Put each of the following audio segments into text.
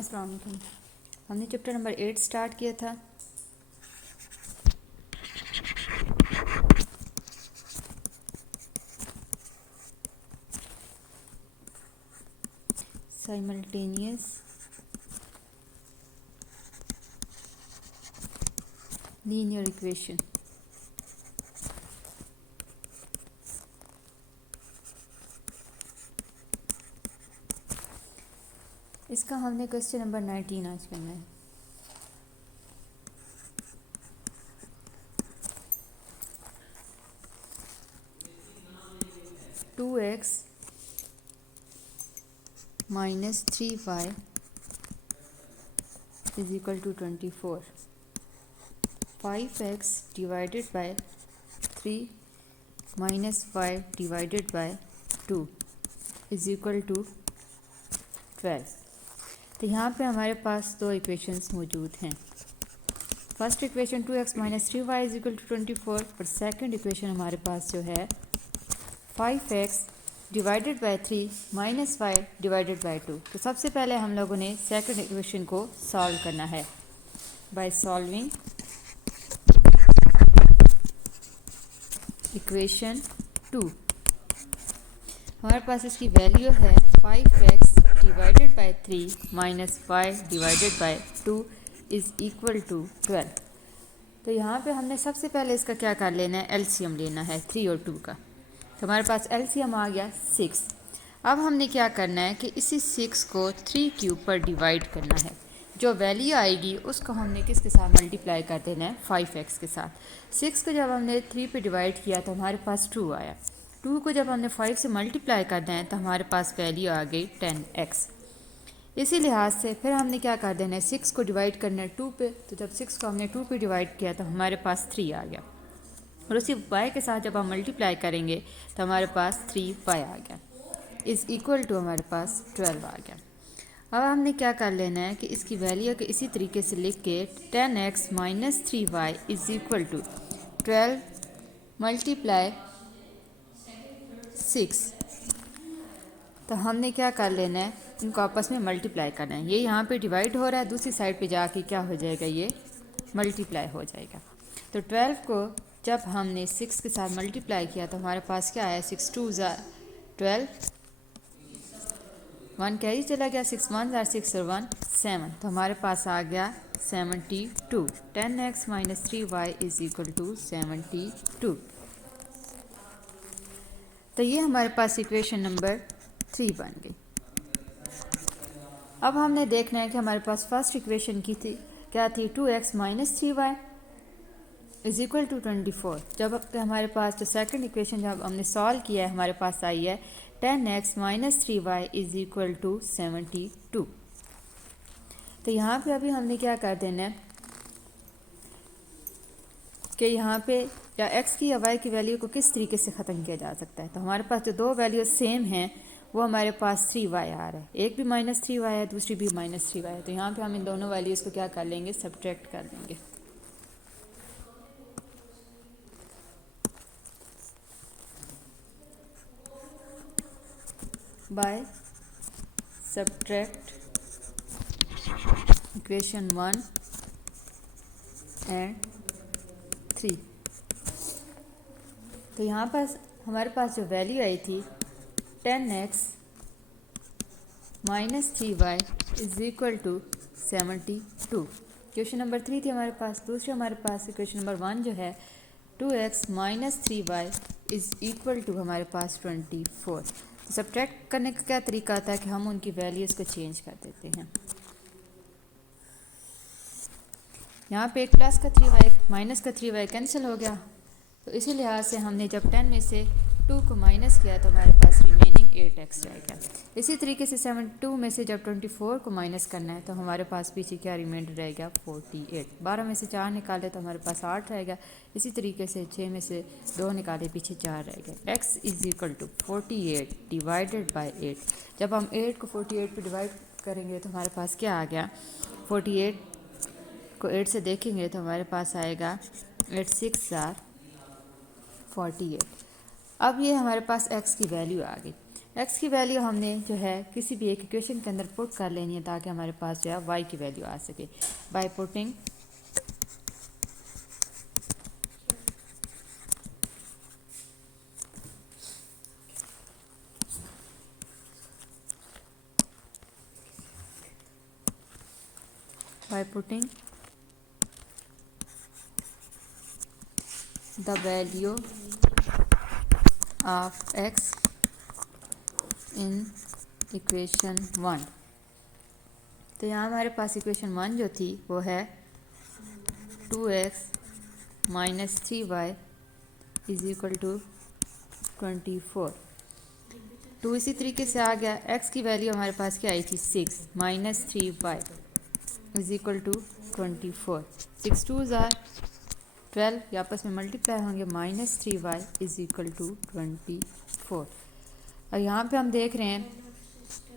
अस्सलाम वालेकुम। हमने चैप्टर नंबर 8 स्टार्ट किया था। Simultaneous linear equation. इसका हमने क्वेश्चन नंबर 19 आज करना है। Two x minus 3y is equal to 24। 5x divided by 3 minus 5 divided by 2 is equal to 12। तो यहाँ पे हमारे पास दो इक्वेशंस मौजूद हैं। First equation 2x minus 3y is equal to 24 और सेकंड इक्वेशन हमारे पास जो है 5x divided by 3 minus 5 divided by 2। तो सबसे पहले हम लोगों ने सेकंड इक्वेशन को सॉल्व करना है बाय सॉल्विंग इक्वेशन 2। हमारे पास इसकी वैल्यू है 5x divided by 3 minus 5 divided by 2 is equal to 12। तो यहाँ पे हमने सबसे पहले इसका क्या कर लेना है, एलसीएम लेना है 3 और 2 का। तो हमारे पास एलसीएम आ गया 6। अब हमने क्या करना है कि इसी 6 को 3 क्यूब पर डिवाइड करना है। जो वैल्यू आएगी उसको हमने किसके साथ मल्टीप्लाई कर देना है, 5x के साथ। 6 को जब हमने 3 पे डिवाइड किया तो हमारे पास 2 आया। 2 को जब हमने 5 से मल्टीप्लाई करना है तो हमारे पास वैल्यू आ गई 10x। इसी लिहाज से फिर हमने क्या कर देना है, 6 को डिवाइड करना है 2 पे। तो जब 6 को हमने 2 पे डिवाइड किया तो हमारे पास 3 आ गया और उसी y के साथ जब हम मल्टीप्लाई करेंगे तो हमारे पास 3y आ गया इज़ इक्वल टू हमारे पास 12 आ गया। अब हमने क्या कर लेना है कि इसकी वैल्यू को इसी तरीके से लिख के 10x minus 3y is equal to 12 multiply 6। तो हमने क्या कर लेना है, इनको आपस में मल्टीप्लाई करना है। ये यहाँ पे डिवाइड हो रहा है, दूसरी साइड पे जाके क्या हो जाएगा, ये मल्टीप्लाई हो जाएगा। तो 12 को जब हमने 6 के साथ मल्टीप्लाई किया तो हमारे पास क्या आया, 6 2 12, 1 कैरी चला गया, 6 1 6 और 1 7। तो हमारे पास आ गया 72। 10x minus 3y is equal to 72। तो ये हमारे पास इक्वेशन नंबर 3 बन गई। अब हमने देखना है कि हमारे पास फर्स्ट इक्वेशन की थी क्या थी, 2x minus 3y is equal to 24। जब हमारे पास जो सेकंड इक्वेशन जब हमने सॉल्व किया है हमारे पास आई है 10x minus 3y is equal to 72। तो यहाँ पे अभी हमने क्या कर देना है कि यहाँ पे या x की या y की वैल्यू को किस तरीके से ख़त्म किया जा सकता है। तो हमारे पास जो दो वैल्यू सेम हैं वो हमारे पास 3y आ रहा है, एक भी माइनस 3y है, दूसरी भी माइनस 3y है। तो यहाँ पे हम इन दोनों वैल्यूज़ को क्या कर लेंगे, सब्ट्रैक्ट कर देंगे। By subtract equation 1 and 3। तो यहाँ पर हमारे पास जो वैल्यू आई थी 10x minus 3y is equal to 72। Question number 3 थी हमारे पास। दूसरे हमारे पास क्वेश्चन नंबर 1 जो है 2x minus 3y is equal to हमारे पास 24। तो सब्ट्रैक्ट करने का क्या तरीका आता है कि हम उनकी वैल्यूज़ को चेंज कर देते हैं। यहाँ पे एक प्लस का 3y माइनस का 3y कैंसिल हो गया। तो इसी लिहाज से हमने जब 10 में से 2 को माइनस किया तो हमारे पास रिमेनिंग 8x रह गया। इसी तरीके से 72 में से जब 24 को माइनस करना है तो हमारे पास पीछे क्या रिमाइंडर रह गया, 48। 12 में से 4 निकाले तो हमारे पास 8 रह गया। इसी तरीके से 6 में से 2 निकाले, पीछे 4 रह गया। x is equal to 48 divided by 8। जब हम 8 को 48 पे डिवाइड करेंगे तो हमारे पास क्या आ गया, 48 को 8 से देखेंगे तो हमारे पास आएगा 8 6 48। अब ये हमारे पास x की वैल्यू आ गई। x की वैल्यू हमने जो है किसी भी एक इक्वेशन के अंदर पुट कर लेनी है ताकि हमारे पास जो है y की वैल्यू आ सके। By putting the value of x in equation 1। तो यहाँ हमारे पास इक्वेशन 1 जो थी वो है 2x minus 3y is equal to 24। 2 इसी तरीके से आ गया। x की वैल्यू हमारे पास क्या आई थी 6 minus 3y is equal to 24। 6 2s are 12, ये आपस में मल्टीप्लाई होंगे, minus 3y is equal to 24। और यहाँ पे हम देख रहे हैं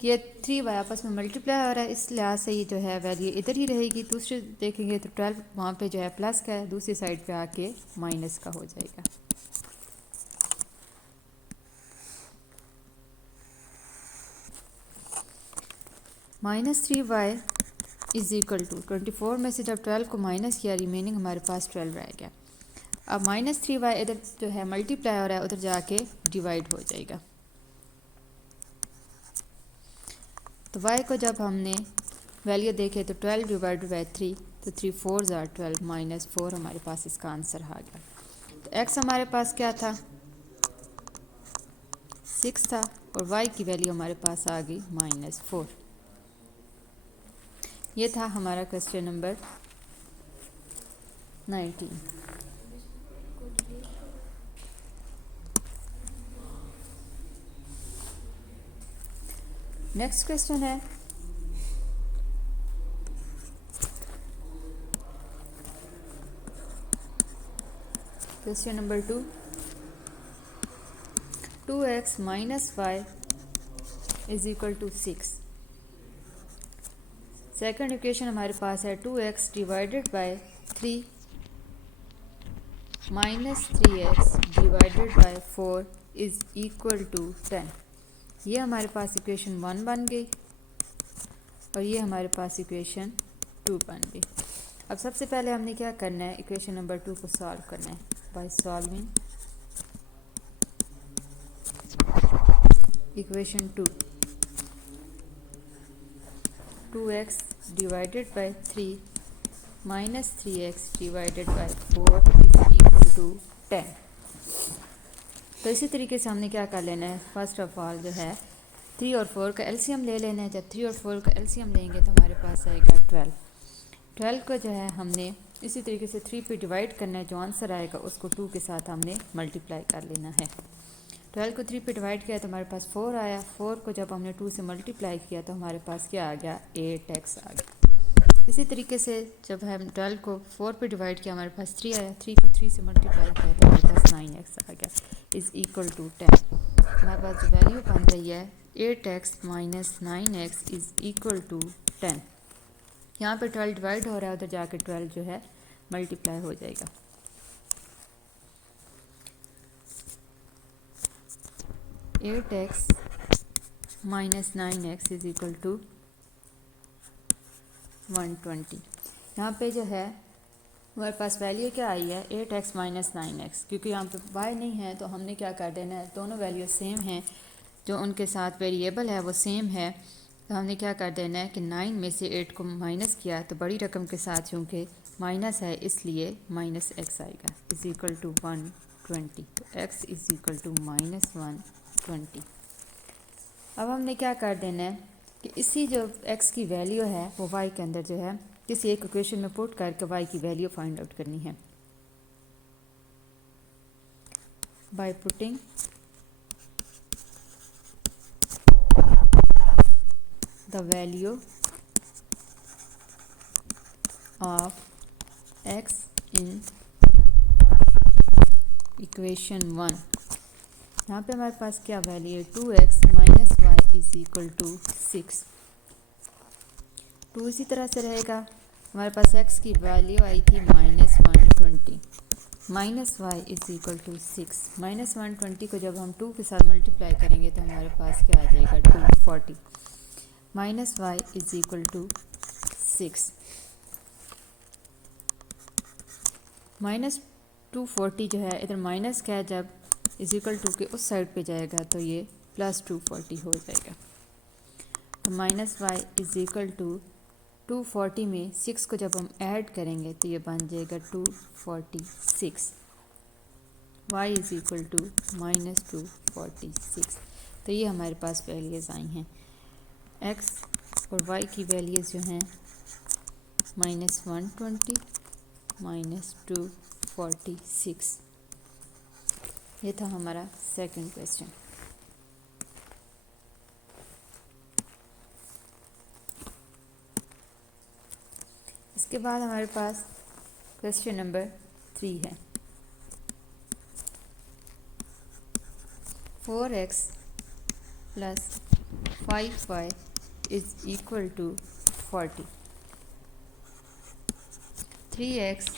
कि ये 3y आपस में मल्टीप्लाई हो रहा है, इस लिहाज से ये जो है वैल्यू इधर ही रहेगी। दूसरे देखेंगे तो 12 वहाँ पे जो है प्लस का है, दूसरी साइड पे आके माइनस का हो जाएगा। Minus 3y is equal to 24 में से जब 12 को माइनस किया, रिमेनिंग हमारे पास 12 रह गया। अब माइनस 3y इधर जो है मल्टीप्लाई हो रहा है, उधर जाके डिवाइड हो जाएगा। तो y को जब हमने वैल्यू देखे तो 12 डिवाइडेड बाई 3, तो 3 4s आर 12 माइनस 4 हमारे पास इसका आंसर आ गया। तो x हमारे पास क्या था 6 था और y की वैल्यू हमारे पास आ गई माइनस 4। ये था हमारा क्वेश्चन नंबर 19। नेक्स्ट क्वेश्चन है question number 2। 2x minus 5 is equal to 6। Second equation हमारे पास है 2x divided by 3 minus 3x divided by 4 is equal to 10। ये हमारे पास इक्वेशन 1 बन गई और ये हमारे पास इक्वेशन 2 बन गई। अब सबसे पहले हमने क्या करना है, इक्वेशन नंबर 2 को सॉल्व करना है by solving equation 2। 2x divided by 3 minus 3x divided by 4 is equal to 10। तो इसी तरीके से हमने क्या कर लेना है, फर्स्ट ऑफ ऑल जो है 3 और 4 का एलसीएम ले लेना है। जब 3 और 4 का एलसीएम लेंगे तो हमारे पास आएगा 12। 12 को जो है हमने इसी तरीके से 3 पे डिवाइड करना है, जो आंसर आएगा उसको 2 के साथ हमने मल्टीप्लाई कर लेना है। 12 को 3 पे डिवाइड किया तो हमारे पास 4 आया। 4 को जब हमने 2 से मल्टीप्लाई किया तो हमारे पास क्या आ गया 8x आ गया। इसी तरीके से जब हम 12 को 4 पे डिवाइड किया हमारे पास 3 आया। 3 को 3 से मल्टीप्लाई किया तो हमारे पास 9x आ गया इज़ इक्वल टू 10। हमारे पास जो वैल्यू बन रही है 8x minus 9x is equal to 10। यहाँ पे 12 डिवाइड हो रहा है, उधर जाके 12 जो है मल्टीप्लाई हो जाएगा। Eight x minus 9x is equal to 120। यहाँ पे जो है हमारे पास वैल्यू क्या आई है 8x माइनस 9x, क्योंकि यहाँ पे y नहीं है तो हमने क्या कर देना है, दोनों वैल्यू सेम हैं, जो उनके साथ वेरिएबल है वो सेम है। तो हमने क्या कर देना है कि 9 में से 8 को माइनस किया तो बड़ी रकम के साथ चूँकि माइनस है इसलिए माइनस x आएगा इज़ इक्वल टू 120। तो x is equal to minus 120। अब हमने क्या कर देना है कि इसी जो x की वैल्यू है वो y के अंदर जो है किसी एक इक्वेशन में पुट करके y की वैल्यू फाइंड आउट करनी है by putting the value of x in equation 1। यहाँ पे हमारे पास क्या वैल्यू है 2x minus y is equal to 6। 2 इसी तरह से रहेगा। हमारे पास x की वैल्यू आई थी minus 120। Minus y is equal to 6। -120 को जब हम 2 के साथ मल्टीप्लाई करेंगे तो हमारे पास क्या आ जाएगा 240। Minus y is equal to 6। -240 जो है इधर माइनस का है, जब इज इक्वल टू के उस साइड पे जाएगा तो ये +240 हो जाएगा। Minus y is equal to 240 में 6 को जब हम ऐड करेंगे तो ये बन जाएगा 246। y is equal to -246। तो ये हमारे पास वैल्यूज़ आई हैं। x और y की वैल्यूज़ जो हैं -120 -246। ये था हमारा सेकंड क्वेश्चन। इसके बाद हमारे पास क्वेश्चन नंबर 3 है। 4x plus 5y is equal to 40। 3x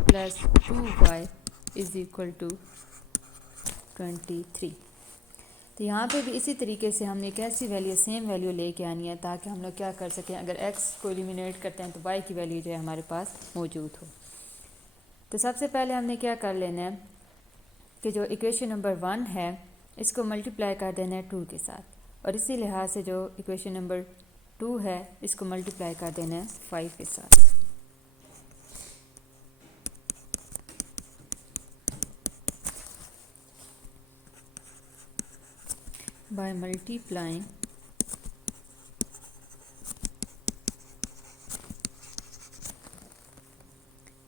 plus 2y is equal to 23। तो यहाँ पे भी इसी तरीके से हमने एक ऐसी वैल्यू सेम वैल्यू लेके आनी है ताकि हम लोग क्या कर सकें, अगर x को एलिमिनेट करते हैं तो y की वैल्यू जो है हमारे पास मौजूद हो। तो सबसे पहले हमने क्या कर लेना है कि जो इक्वेशन नंबर 1 है इसको मल्टीप्लाई कर देना है 2 के साथ, और इसी लिहाज से जो इक्वेशन नंबर 2 है इसको मल्टीप्लाई कर देना है 5 के साथ। By multiplying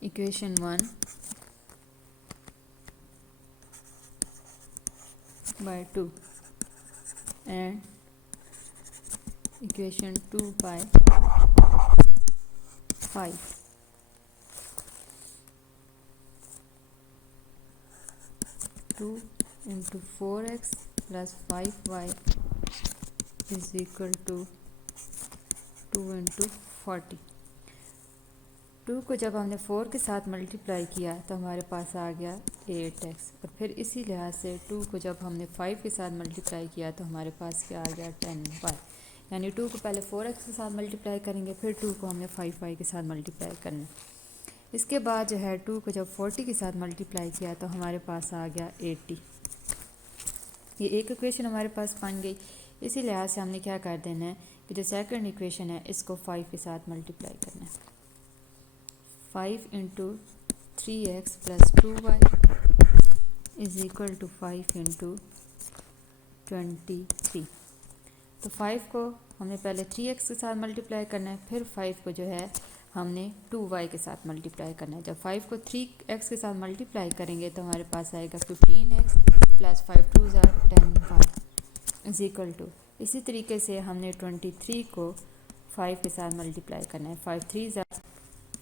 equation 1 by 2 and equation 2 by 5, 2 into 4x plus 5y is equal to 2 into 40। 2 को जब हमने 4 के साथ मल्टीप्लाई किया तो हमारे पास आ गया 8x, और फिर इसी लिहाज से 2 को जब हमने 5 के साथ मल्टीप्लाई किया तो हमारे पास क्या आ गया 10y। यानी 2 को पहले 4x के साथ मल्टीप्लाई करेंगे, फिर 2 को हमने 5y के साथ मल्टीप्लाई करना। इसके बाद जो है 2 को जब 40 के साथ मल्टीप्लाई किया तो हमारे पास आ गया 80। ये एक इक्वेशन हमारे पास बन गई। इसी लिहाज से हमने क्या कर देना है कि जो सेकंड इक्वेशन है इसको 5 के साथ मल्टीप्लाई करना है। 5 into 3x plus 2y is equal to 5 into 23। तो 5 को हमने पहले 3x के साथ मल्टीप्लाई करना है, फिर 5 को जो है हमने 2y के साथ मल्टीप्लाई करना है। जब 5 को 3x के साथ मल्टीप्लाई करेंगे तो हमारे पास आएगा 15x plus 5 2 10y is equal to, इसी तरीके से हमने 23 को 5 के साथ मल्टीप्लाई करना है। 5 3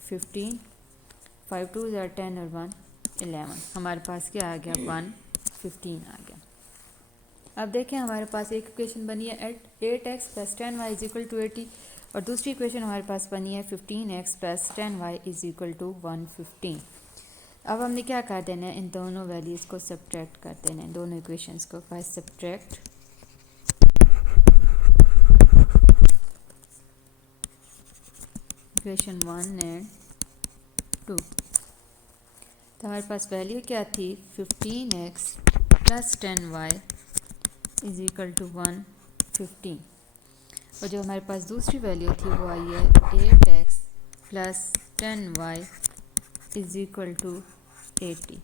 15, 5 2 10 और 1 11। हमारे पास क्या आ गया 115 आ गया। अब देखें हमारे पास एक इक्वेशन बनी है 8x plus 10y is equal to 80, और दूसरी इक्वेशन हमारे पास बनी है 15x plus 10y is equal to 115। अब हमने क्या कर देना है, इन दोनों वैल्यूज़ को सब्ट्रैक्ट कर देना है, दोनों इक्वेशंस को। बाय सब्ट्रैक्ट इक्वेशन 1 एंड 2, तो हमारे पास वैल्यू क्या थी 15x plus 10y is equal to 115, और जो हमारे पास दूसरी वैल्यू थी वो आई है 8x plus 10y is equal to 80।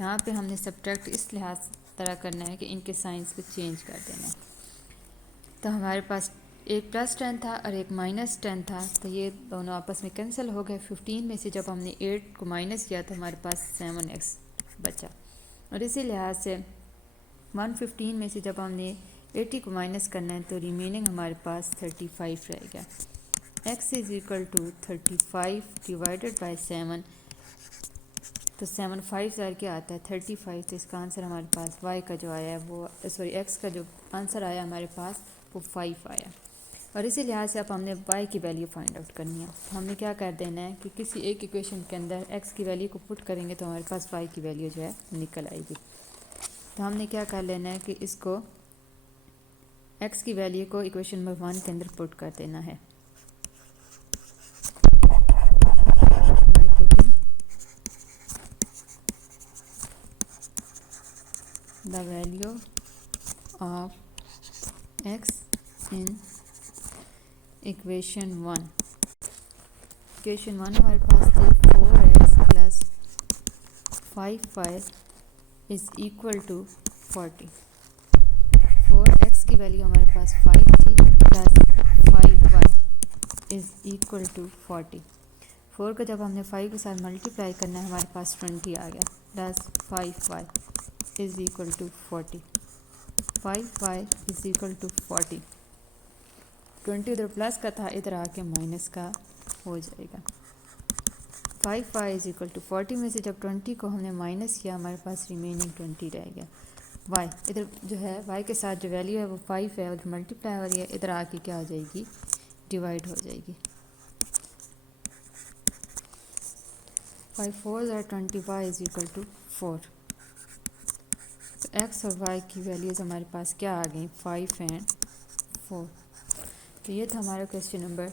यहाँ पे हमने सब्ट्रैक्ट इस लिहाज तरह करना है कि इनके साइंस को चेंज कर देना है। तो हमारे पास एक प्लस 10 था और एक माइनस 10 था, तो ये दोनों आपस में कैंसिल हो गए। 15 में से जब हमने 8 को माइनस किया तो हमारे पास 7x बचा, और इसी लिहाज से 115 में से जब हमने 80 को माइनस करना है तो रिमेनिंग हमारे पास 35 रह गया। x is equal to 35 divided by 7, तो 7 5 ज़ार क्या आता है 35। तो इसका आंसर हमारे पास y का जो आया है वो x का जो आंसर आया हमारे पास वो 5 आया। और इसी लिहाज से अब हमने y की वैल्यू फाइंड आउट करनी है। तो हमने क्या कर देना है कि किसी एक इक्वेशन के अंदर x की वैल्यू को पुट करेंगे तो हमारे पास y की वैल्यू जो है निकल आएगी। तो हमने क्या कर लेना है कि इसको x की वैल्यू को इक्वेशन नंबर 1 के अंदर पुट कर देना है। By putting the value of x in equation 1। Equation 1 हमारे पास थी 4x plus 5y is equal to 40। 4x की वैल्यू हमारे पास 5 थी plus 5y is equal to 40। 4 को जब हमने 5 के साथ मल्टीप्लाई करना है हमारे पास 20 आ गया plus 5y is equal to 40। 5y is equal to 40। 20 उधर प्लस का था, इधर आके माइनस का हो जाएगा। 5y इज़ इक्वल टू 40 में से जब 20 को हमने माइनस किया हमारे पास रिमेनिंग 20 रह गया। y इधर जो है y के साथ जो वैल्यू है वो 5 है, उधर मल्टीप्लाई हो रही है, इधर आके क्या हो जाएगी, डिवाइड हो जाएगी। 5 4 are 20, y is equal to 4। तो x और y की वैल्यूज़ हमारे पास क्या आ गई, 5 एंड 4। तो ये था हमारा क्वेश्चन नंबर